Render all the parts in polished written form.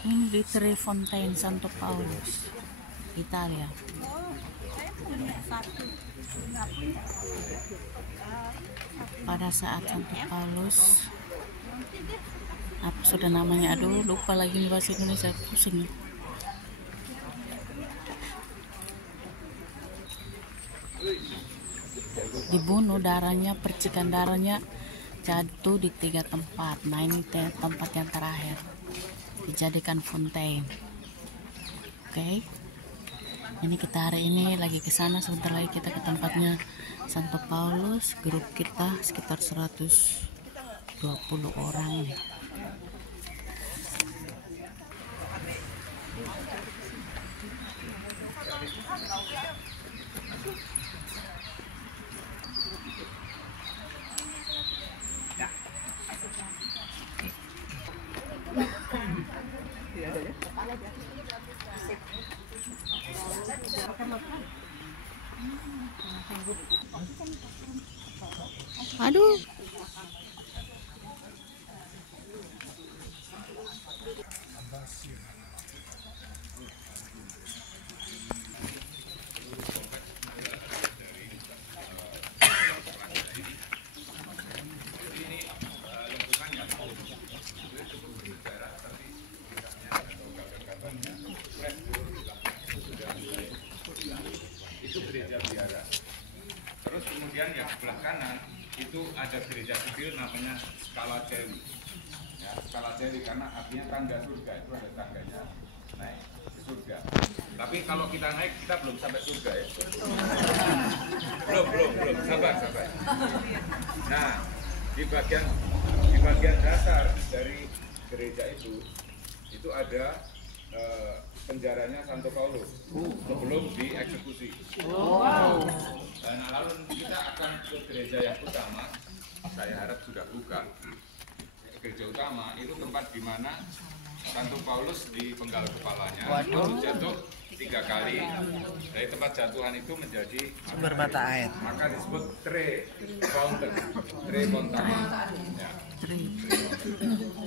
Ini di Tre Fontaine Santo Paulus, Italia. Pada saat Santo Paulus, apa sudah namanya? Aduh, lupa lagi nih bahasa Indonesia, pusing. Dibunuh, darahnya, percikan darahnya jatuh di 3 tempat. Nah, ini tempat yang terakhir dijadikan fontaine. Oke. Ini kita hari ini lagi ke sana, sebentar lagi kita ke tempatnya Santo Paulus. Grup kita sekitar 120 orang nih. Aduh. Itu gereja biara. Terus kemudian yang sebelah kanan itu ada gereja kecil namanya Scala Coeli. Ya, Scala Coeli karena artinya tangga surga, itu ada tangganya naik ke surga. Tapi kalau kita naik kita belum sampai surga ya. Belum. Sabar. Nah, di bagian dasar dari gereja itu ada penjaranya Santo Paulus sebelum dieksekusi. Dan lalu kita akan ke gereja yang utama. Saya harap sudah buka. Gereja utama itu tempat di mana Santo Paulus dipenggal kepalanya, lalu jatuh 3 kali. Dari tempat jatuhan itu menjadi sumber mata air. Maka disebut Tre Fontaine. Ya.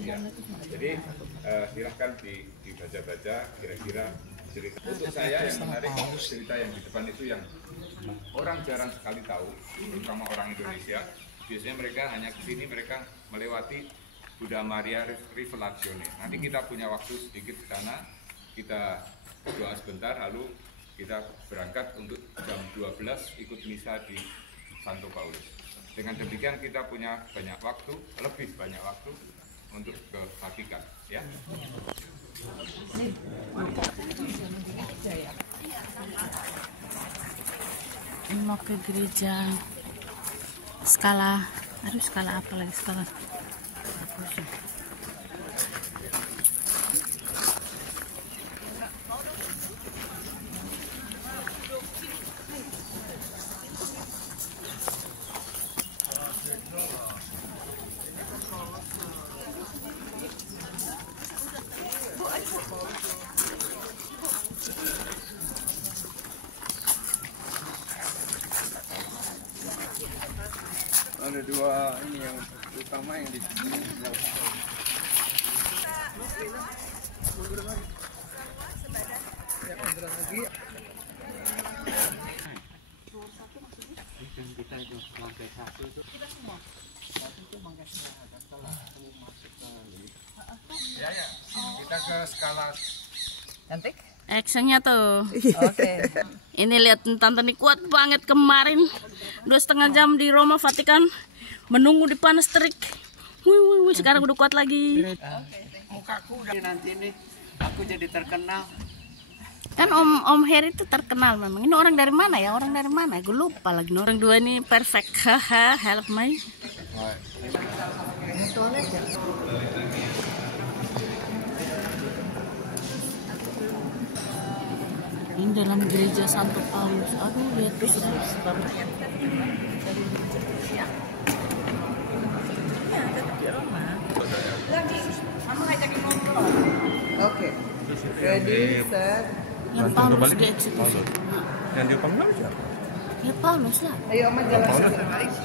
Ya. Jadi silahkan dibaca-baca kira-kira cerita. Untuk saya yang menarik cerita yang di depan itu yang orang jarang sekali tahu, terutama orang Indonesia. Biasanya mereka hanya kesini, mereka melewati Buddha Maria Rivelazione. Nanti kita punya waktu sedikit ke sana, kita doa sebentar, lalu kita berangkat untuk jam 12 ikut misa di Santo Paulus. Dengan demikian kita punya banyak waktu, lebih banyak waktu untuk ke Vatikan, ya. Ini mau ke gereja Scala. Aduh, Scala apa lagi? Scala. Ada 2 ini yang utama yang di sini. Kita itu lantai 1 itu. Ya. Kita ke Scala. Cantik? Actionnya tuh. Oke. Ini lihat tante nih kuat banget kemarin 2,5 jam di Roma Vatikan menunggu di panas terik. Wih, sekarang udah kuat lagi. Mukaku udah nanti ini aku jadi terkenal. Kan Om Heri itu terkenal memang. Ini orang dari mana ya? Orang dari mana? Gue lupa lagi. Orang dua ini perfect. Haha, help me. Ini dalam gereja Santo Paulus. Aduh, lihat tuh sudah banyak. Oke. Ready, set. Yang Paulus dieksekusi. Yang dihukum kembali siapa? Ya Paulus lah. Ayo Oma jelasin.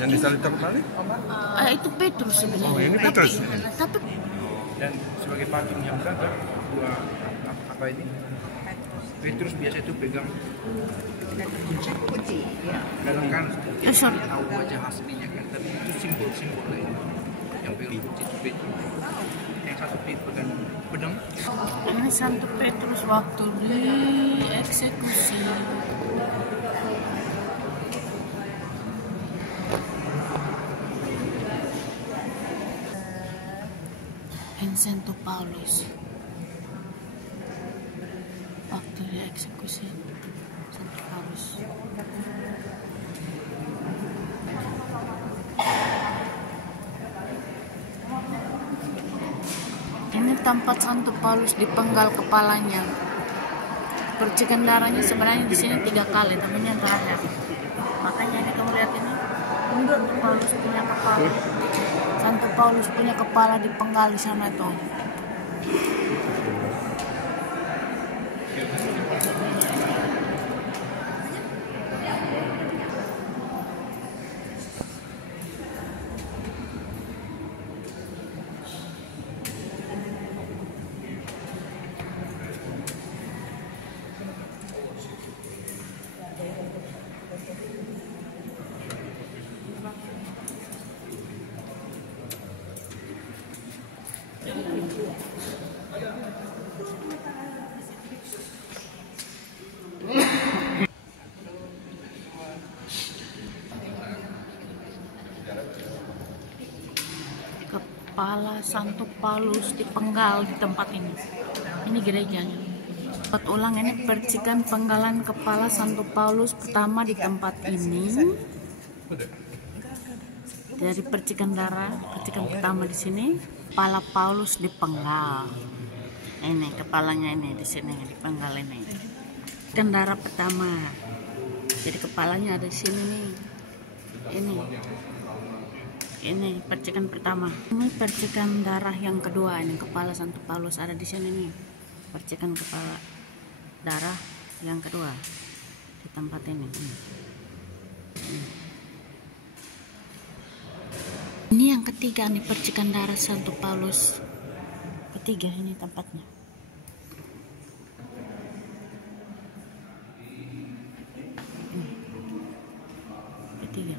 Yang disalibkan kembali? Itu Petrus sebenarnya. Oh, ini Petrus. Tapi Dan sebagai patung yang berada, apa ini? Petrus biasa itu pegang kunci, kadang kan tahu wajah aslinya kan, tapi itu simbol-simbol lain. Yang pegang kunci itu Petrus, yang satu pegang pedang. Ini Santo Petrus waktu dieksekusi. Santo Paulus waktu dieksekusi. Santo Paulus. Ini tempat Santo Paulus dipenggal kepalanya. Percikan darahnya sebenarnya di sini 3 kali, tapi ini yang terakhir. Makanya ini kamu lihat ini, Santo Paulus punya kepala. Santo Paulus punya kepala dipenggal di sana tuh. Kepala Santo Paulus dipenggal di tempat ini. Ini gerejanya. Tempat ulang ini percikan penggalan kepala Santo Paulus pertama di tempat ini. Dari percikan darah, percikan pertama di sini, kepala Paulus dipenggal. Ini kepalanya ini di sini dipenggal ini. Dan darah pertama. Jadi kepalanya ada di sini nih. Ini percikan pertama. Ini percikan darah yang kedua. Ini kepala Santo Paulus ada di sini nih. Percikan kepala darah yang kedua di tempat ini. Ini yang ketiga nih, percikan darah Santo Paulus. Ketiga ini tempatnya. Ketiga.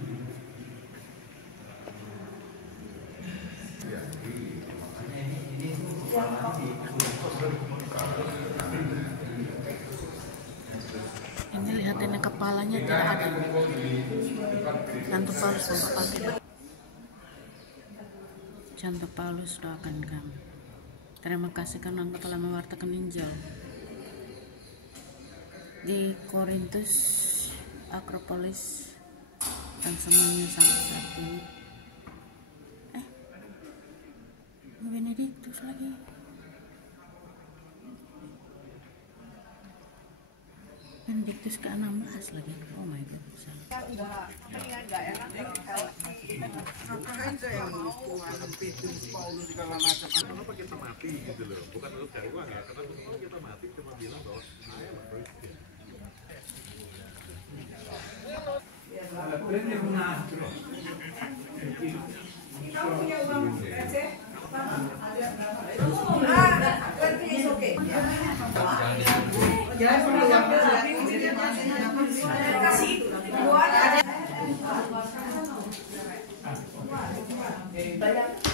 Ini lihat ini kepalanya tidak ada. Santo Paulus kepala tidak. Santo Paulus doakan kami. Terima kasih karena Engkau telah mewartakan Injil di Korintus, Akropolis, dan semuanya sampai saat ini. Benediktus lagi. Benediktus ke-16 lagi. Oh my god. Kenapa kita mati gitu loh? Bukan untuk cari uang ya. Karena kalau kita mati cuma bilang bahwa saya berkristian.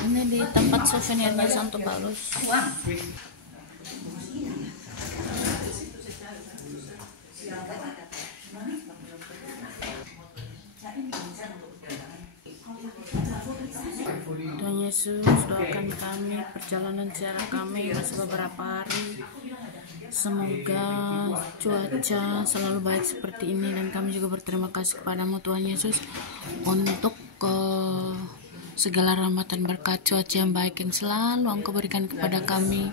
Ini di tempat souvenirnya Santo Paulus. Tuhan Yesus, doakan kami perjalanan ziarah kami masih beberapa hari. Semoga cuaca selalu baik seperti ini, dan kami juga berterima kasih kepadamu Tuhan Yesus untuk segala rahmat dan berkat cuaca yang baik yang selalu Engkau berikan kepada kami,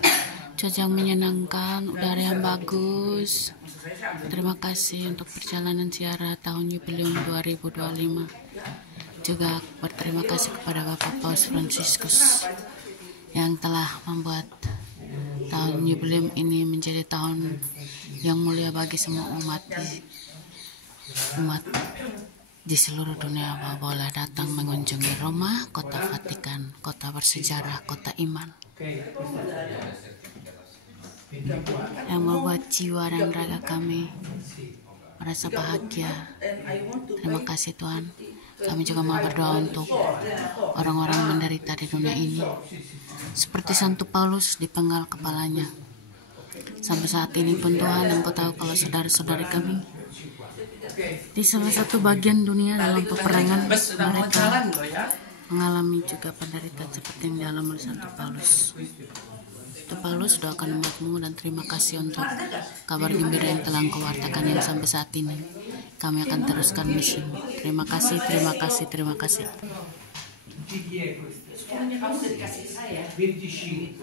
cuaca yang menyenangkan, udara yang bagus. Terima kasih untuk perjalanan ziarah tahun jubileum 2025. Juga berterima kasih kepada Bapak Paus Fransiskus yang telah membuat tahun jubileum ini menjadi tahun yang mulia bagi semua umat di seluruh dunia, bahwa boleh datang mengunjungi Roma, kota Vatikan, kota bersejarah, kota iman. yang membuat jiwa dan raga kami merasa bahagia. Terima kasih Tuhan. Kami juga mau berdoa untuk orang-orang menderita di dunia ini, seperti Santo Paulus dipenggal kepalanya. Sampai saat ini pun Tuhan, Engkau tahu kalau saudara-saudari kami di salah satu bagian dunia dalam peperangan, mereka mengalami juga penderitaan seperti yang dialami oleh Santo Paulus. Santo Paulus, doakan umatmu dan terima kasih untuk kabar gembira yang telah Engkau wartakan yang sampai saat ini. Kami akan teruskan misi. Terima kasih, terima kasih, terima kasih. Kamu udah dikasih saya 25.